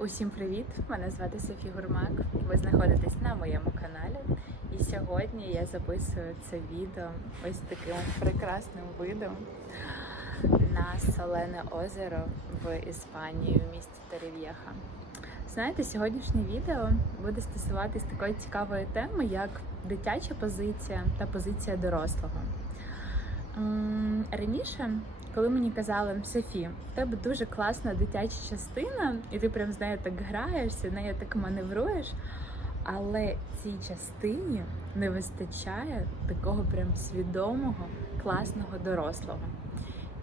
Усім привіт! Мене звати Софі Гурмак. Ви знаходитесь на моєму каналі. І сьогодні я записую це відео ось таким прекрасним видом на солене озеро в Іспанії в місті Терев'єха. Знаєте, сьогоднішнє відео буде стосуватись такої цікавої теми, як дитяча позиція та позиція дорослого. Раніше, коли мені казали, Софі, в тебе дуже класна дитяча частина, і ти прям з нею так граєшся, нею так маневруєш. Але цій частині не вистачає такого прям свідомого, класного дорослого.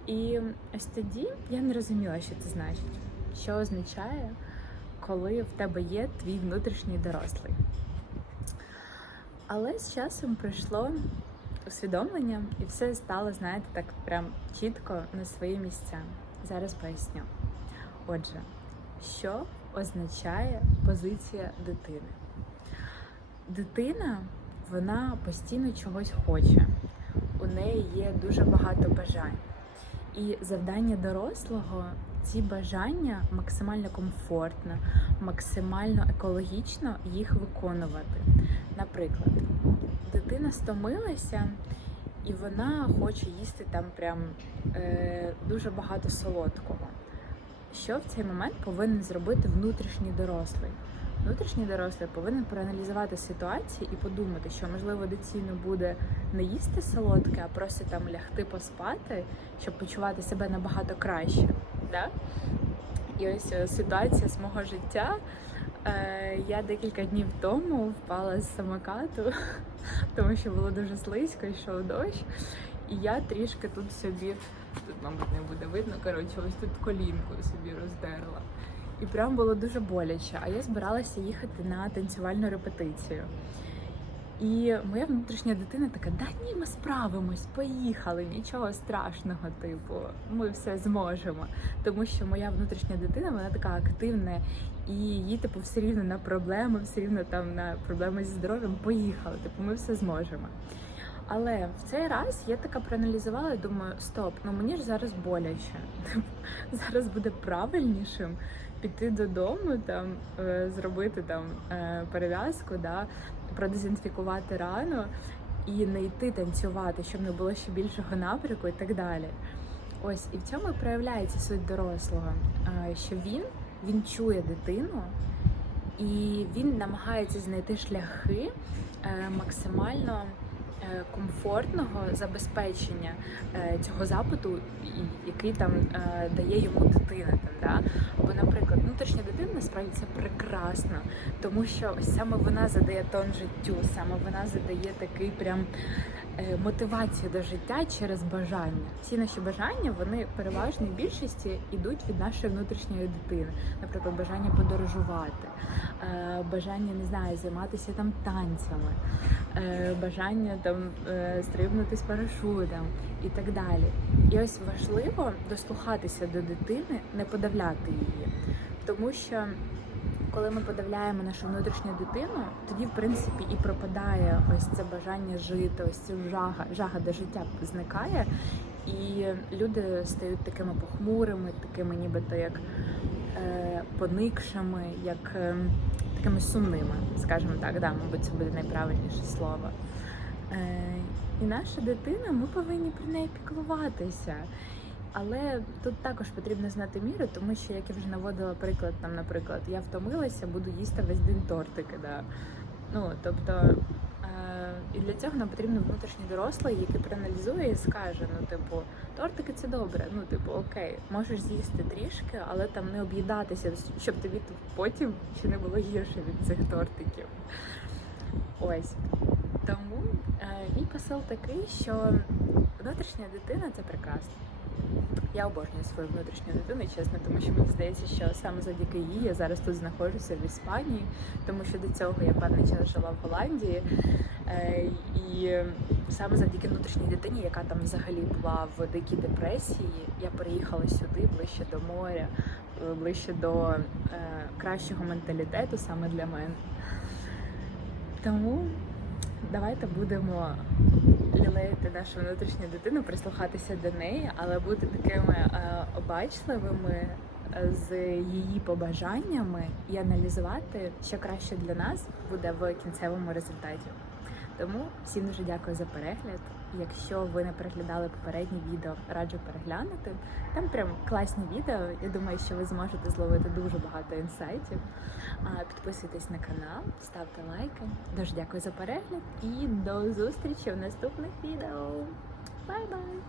І ось тоді я не розуміла, що це значить, що означає, коли в тебе є твій внутрішній дорослий. Але з часом прийшло усвідомлення, і все стало, знаєте, так прям чітко на свої місця. Зараз поясню. Отже, що означає позиція дитини? Дитина, вона постійно чогось хоче, у неї є дуже багато бажань. І завдання дорослого ці бажання максимально комфортно, максимально екологічно їх виконувати. Наприклад, дитина стомилася і вона хоче їсти там прям е, дуже багато солодкого. Що в цей момент повинен зробити внутрішній дорослий? Внутрішній дорослий повинен проаналізувати ситуацію і подумати, що можливо доцільно буде не їсти солодке, а просто там лягти поспати, щоб почувати себе набагато краще. Да? І ось е, ситуація з мого життя. Е, Я декілька днів тому впала з самокату, тому що було дуже слизько, йшов дощ. І я трішки тут собі, тут, мабуть, не буде видно, коротше, ось тут колінку собі роздерла. І прям було дуже боляче. А я збиралася їхати на танцювальну репетицію. І моя внутрішня дитина така: да ні, ми справимось, поїхали, нічого страшного, типу, ми все зможемо. Тому що моя внутрішня дитина, вона така активна, і їй, типу, все рівно на проблеми, все рівно там на проблеми зі здоров'ям поїхали. Типу, ми все зможемо. Але в цей раз я така проаналізувала і думаю, стоп, ну мені ж зараз боляче. Зараз буде правильнішим піти додому, там е, зробити там е, перев'язку, да, продезінфікувати рану і не йти танцювати, щоб не було ще більшого напряку і так далі. Ось і в цьому проявляється суть дорослого, що він, він чує дитину. І він намагається знайти шляхи е, максимально комфортного забезпечення е, цього запиту, який там е, дає йому дитина. Там, да? Бо, наприклад, внутрішня дитина насправді це прекрасно, тому що саме вона задає тон життю, саме вона задає такий прям е, мотивацію до життя через бажання. Всі наші бажання вони переважній більшості йдуть від нашої внутрішньої дитини. Наприклад, бажання подорожувати, е, бажання не знаю, займатися там танцями, е, бажання там е, стрибнути з парашутом і так далі. І ось важливо дослухатися до дитини, не подавляти її, тому що. Коли ми подавляємо нашу внутрішню дитину, тоді в принципі і пропадає ось це бажання жити, ось ця жага, жага до життя зникає, і люди стають такими похмурими, такими нібито як е, поникшими, як е, такими сумними, скажімо так, да, мабуть, це буде найправильніше слово. Е, і наша дитина, ми повинні про неї піклуватися. Але тут також потрібно знати міру, тому що як я вже наводила приклад, там, наприклад, я втомилася, буду їсти весь день тортики. Да. Ну тобто, е, і для цього нам потрібен внутрішній дорослий, який проаналізує і скаже: ну, типу, тортики це добре. Ну, типу, окей, можеш з'їсти трішки, але там не об'їдатися, щоб тобі потім ще не було гірше від цих тортиків. Ось. Тому е, мій посил такий, що внутрішня дитина це прекрасно. Я обожнюю свою внутрішню дитину, чесно, тому що мені здається, що саме завдяки їй я зараз тут знаходжуся в Іспанії, тому що до цього я певний час жила в Голландії. Е, і саме завдяки внутрішній дитині, яка там взагалі була в дикій депресії, я переїхала сюди ближче до моря, е, ближче до е, кращого менталітету саме для мене. Тому давайте будемо лілеяти нашу внутрішню дитину, прислухатися до неї, але бути такими е, обачливими, з її побажаннями і аналізувати, що краще для нас буде в кінцевому результаті. Тому всім дуже дякую за перегляд. Якщо ви не переглядали попередні відео, раджу переглянути. Там прям класні відео. Я думаю, що ви зможете зловити дуже багато інсайтів. Підписуйтесь на канал, ставте лайки. Дуже дякую за перегляд і до зустрічі в наступних відео. Бай-бай!